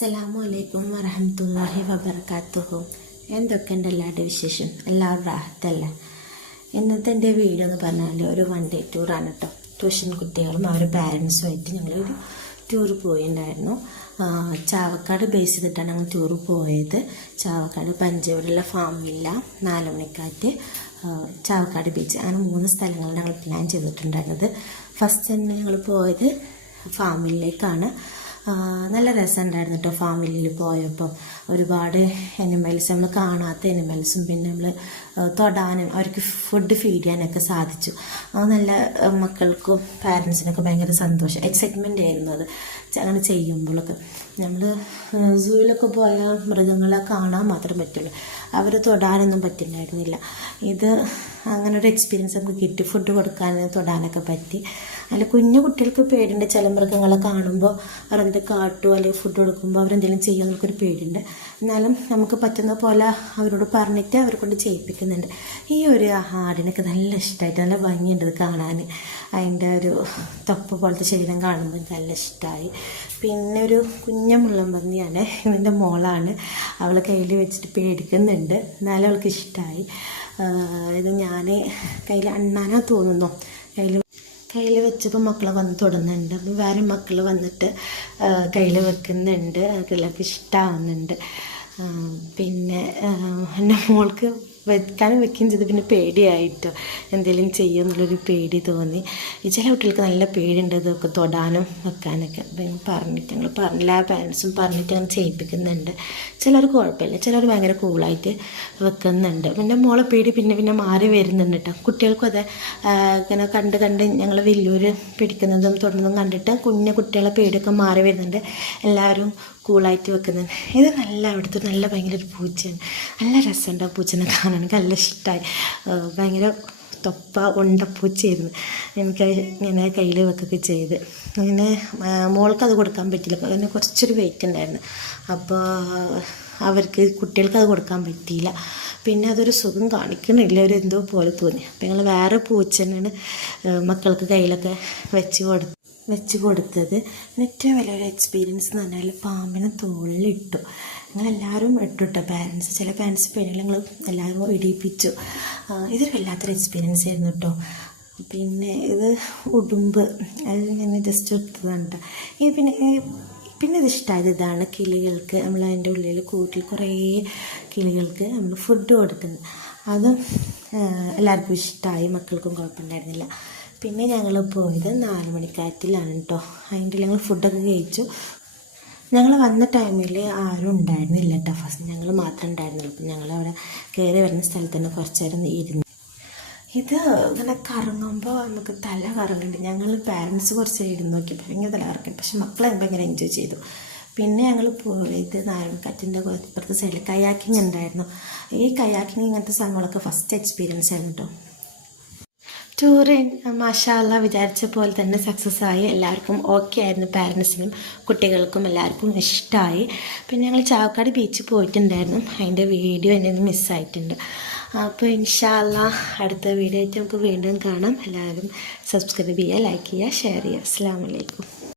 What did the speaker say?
അസ്സലാമു അലൈക്കും വറഹമത്തല്ലാഹി വബർക്കാത്തുഹു. എന്തൊക്കെയുണ്ട് എല്ലാവരുടെ വിശേഷം? എല്ലാവരും റാഹത്തല്ല? ഇന്നത്തെ എന്റെ വീഡിയോ എന്ന് പറഞ്ഞാൽ ഒരു വൺ ഡേ ടൂറാണ് കേട്ടോ ട്യൂഷൻ കുട്ടികളും അവരുടെ പാരൻസുമായിട്ട് ഞങ്ങളൊരു ടൂർ പോയിണ്ടായിരുന്നു. ചാവക്കാട് ബേസ് ചെയ്തിട്ടാണ് ഞങ്ങൾ ടൂർ പോയത്. ചാവക്കാട് പഞ്ചവടിയുള്ള ഫാം നാലുമണിക്കാറ്റ് നാല് ചാവക്കാട് ബീച്ച് അങ്ങനെ മൂന്ന് സ്ഥലങ്ങൾ ഞങ്ങൾ പ്ലാൻ ചെയ്തിട്ടുണ്ടായിരുന്നത്. ഫസ്റ്റ് തന്നെ ഞങ്ങൾ പോയത് ഫാമിലേക്കാണ് നല്ല രസമുണ്ടായിരുന്നു കേട്ടോ ഫാമിലിയിൽ പോയപ്പോൾ ഒരുപാട് എനിമൽസ് നമ്മൾ കാണാത്ത എനിമൽസും പിന്നെ നമ്മൾ തൊടാനും അവർക്ക് ഫുഡ് ഫീഡ് ചെയ്യാനൊക്കെ സാധിച്ചു. അത് നല്ല മക്കൾക്കും പാരൻസിനൊക്കെ ഭയങ്കര സന്തോഷം. എക്സൈറ്റ്മെന്റ് ആയിരുന്നു അത്. അങ്ങനെ ചെയ്യുമ്പോഴൊക്കെ. നമ്മൾ സൂവിലൊക്കെ പോയാൽ മൃഗങ്ങളെ കാണാൻ മാത്രം പറ്റുള്ളൂ. അവർ തൊടാനൊന്നും പറ്റില്ലായിരുന്നില്ല. ഇത് അങ്ങനെ ഒരു എക്സ്പീരിയൻസ് നമുക്ക് കിട്ടി. ഫുഡ് കൊടുക്കാൻ തൊടാനൊക്കെ പറ്റി. അല്ല കുഞ്ഞു കുട്ടികൾക്ക് പേടിയുണ്ട് ചില മൃഗങ്ങളെ കാണുമ്പോൾ അവരെന്ത് കാട്ടുമോ അല്ലെങ്കിൽ ഫുഡ് കൊടുക്കുമ്പോൾ അവരെന്തെങ്കിലും ചെയ്യുമോ നമുക്കൊരു പേടിയുണ്ട്. എന്നാലും നമുക്ക് പറ്റുന്ന പോലെ അവരോട് പറഞ്ഞിട്ട് അവരെ കൊണ്ട് ചെയ്യിപ്പിക്കുന്നുണ്ട്. ഈ ഒരു ആടിനൊക്കെ നല്ല ഇഷ്ടമായിട്ട് നല്ല ഭംഗിയുണ്ട് ഇത് കാണാൻ. അതിന്റെ ഒരു തപ്പ് പോലത്തെ ശരീരം കാണുമ്പോൾ നല്ല ഇഷ്ടമായി പിന്നെ ഒരു കുഞ്ഞ മുള്ളമ്പന്നിയാണ് ഇതിന്റെ മോളാണ്. അവൾ കയ്യിൽ വെച്ചിട്ട് പേടിക്കുന്നുണ്ട്. എന്നാലും അവൾക്ക് ഇഷ്ടമായി ഇത് ഞാൻ കയ്യിൽ അണ്ണാനാ തോന്നുന്നു. കയ്യിൽ കയ്യിൽ വെച്ചപ്പോൾ മക്കൾ വന്ന് തൊടുന്നുണ്ട്. അപ്പോൾ വേറെ മക്കൾ വന്നിട്ട് കയ്യിൽ വെക്കുന്നുണ്ട്. അതിലൊക്കെ ഇഷ്ടമാവുന്നുണ്ട് പിന്നെ എന്റെ മോൾക്ക് വെക്കാൻ വെക്കുകയും ചെയ്ത് പിന്നെ പേടിയായിട്ടോ എന്തെങ്കിലും ചെയ്യുമെന്നുള്ളൊരു പേടി തോന്നി. ചില കുട്ടികൾക്ക് നല്ല പേടിയുണ്ട് ഇതൊക്കെ തൊടാനും വെക്കാനൊക്കെ. പറഞ്ഞിട്ട് ഞങ്ങൾ പറഞ്ഞില്ല പാരൻസും പറഞ്ഞിട്ട് അങ്ങനെ ചെയ്യിപ്പിക്കുന്നുണ്ട്. ചിലർ കുഴപ്പമില്ല ചിലർ ഭയങ്കര കൂളായിട്ട് വെക്കുന്നുണ്ട്. പിന്നെ മോളെ പേടി പിന്നെ പിന്നെ മാറി വരുന്നുണ്ട് കേട്ടോ കുട്ടികൾക്കും അതെ ഇങ്ങനെ കണ്ട് കണ്ട് ഞങ്ങൾ വലിയൊരു പിടിക്കുന്നതും തൊടുന്നതും കണ്ടിട്ട് കുഞ്ഞു കുട്ടികളെ പേടിയൊക്കെ മാറി വരുന്നുണ്ട്. എല്ലാവരും കൂളായിട്ട് വെക്കുന്നുണ്ട്. ഇത് നല്ല അവിടുത്തെ നല്ല ഭയങ്കര ഒരു പൂച്ചയാണ് നല്ല രസമുണ്ട് ആ പൂച്ചനെ കാണാൻ എനിക്ക് നല്ല ഇഷ്ടമായി ഭയങ്കര തൊപ്പ ഉണ്ടപ്പൂച്ചയായിരുന്നു എനിക്ക് ഇങ്ങനെ കയ്യിൽ വെക്കുകയൊക്കെ ചെയ്ത്. അങ്ങനെ മോൾക്ക് അത് കൊടുക്കാൻ പറ്റില്ല അതിന് കുറച്ചൊരു വെയിറ്റ് ഉണ്ടായിരുന്നു. അപ്പോൾ അവർക്ക് കുട്ടികൾക്ക് അത് കൊടുക്കാൻ പറ്റിയില്ല. പിന്നെ അതൊരു സുഖം കാണിക്കണില്ല. ഒരു എന്തോ പോലെ തോന്നി. അപ്പോൾ ഞങ്ങൾ വേറെ പൂച്ചനാണ് മക്കൾക്ക് കയ്യിലൊക്കെ വെച്ച് കൊടുത്ത് വെച്ച് കൊടുത്തത്. ഏറ്റവും വലിയൊരു എക്സ്പീരിയൻസ് എന്ന് പറഞ്ഞാൽ പാമ്പിനെ തോളിലിട്ടു. ഞങ്ങളെല്ലാവരും ഇട്ടു കേട്ടോ പാരൻസ് ചില പാരൻസ് ഞങ്ങൾ എല്ലാവരും ഇടിയിപ്പിച്ചു. ഇതൊരു വല്ലാത്തൊരു എക്സ്പീരിയൻസ് ആയിരുന്നു കേട്ടോ പിന്നെ ഇത് ഉടുമ്പ്. അത് ഞാൻ ജസ്റ്റ് എടുത്തതാണ് ഈ പിന്നെ പിന്നെ ഇത് ഇഷ്ടമായത് ഇതാണ് കിളികൾക്ക്. നമ്മൾ അതിന്റെ ഉള്ളിൽ കൂട്ടിൽ കുറേ കിളികൾക്ക് നമ്മൾ ഫുഡ് കൊടുക്കുന്നത്. അതും എല്ലാവർക്കും ഇഷ്ടമായി മക്കൾക്കും കുഴപ്പമുണ്ടായിരുന്നില്ല. പിന്നെ ഞങ്ങൾ പോയത് നാല് മണിക്കാറ്റിലാണ് കേട്ടോ അതിന്റെ ഞങ്ങൾ ഫുഡൊക്കെ കഴിച്ചു. ഞങ്ങൾ വന്ന ടൈമിൽ ആരും ഉണ്ടായിരുന്നില്ല കേട്ടോ ഫസ്റ്റ് ഞങ്ങൾ മാത്രം ഉണ്ടായിരുന്നുള്ളൂ. അപ്പം ഞങ്ങൾ അവിടെ കയറി വരുന്ന സ്ഥലത്ത് തന്നെ കുറച്ച് നേരം ഇരുന്നു. ഇത് ഇങ്ങനെ കറങ്ങുമ്പോൾ നമുക്ക് തല കറങ്ങുന്നുണ്ട്. ഞങ്ങൾ പാരൻസ് കുറച്ച് ഇരുന്ന് നോക്കി. ഭയങ്കര തല കറങ്ങി. പക്ഷെ മക്കളെ ഭയങ്കര എൻജോയ് ചെയ്തു. പിന്നെ ഞങ്ങൾ പോയത് നാരായണക്കാറ്റിന്റെ ഇപ്പുറത്തെ സൈഡിൽ കയാക്കിങ് ഉണ്ടായിരുന്നു. ഈ കയാക്കിങ് ഇങ്ങനത്തെ സംഭവങ്ങളൊക്കെ ഫസ്റ്റ് എക്സ്പീരിയൻസ് ആയിരുന്നു കേട്ടോ ടൂർ മാഷാല്ല വിചാരിച്ച പോലെ തന്നെ സക്സസ് ആയി. എല്ലാവർക്കും ഓക്കെ ആയിരുന്നു പാരൻസിനും കുട്ടികൾക്കും എല്ലാവർക്കും ഇഷ്ടമായി പിന്നെ ഞങ്ങൾ ചാവക്കാട് ബീച്ചിൽ പോയിട്ടുണ്ടായിരുന്നു. അതിന്റെ വീഡിയോ എന്നെ മിസ്സായിട്ടുണ്ട് അപ്പോൾ ഇൻഷാല്ല അടുത്ത വീഡിയോ ആയിട്ട് നമുക്ക് വീണ്ടും കാണാം. എല്ലാവരും സബ്സ്ക്രൈബ് ചെയ്യുക ലൈക്ക് ചെയ്യുക ഷെയർ ചെയ്യുക. അസ്സാം വലൈക്കും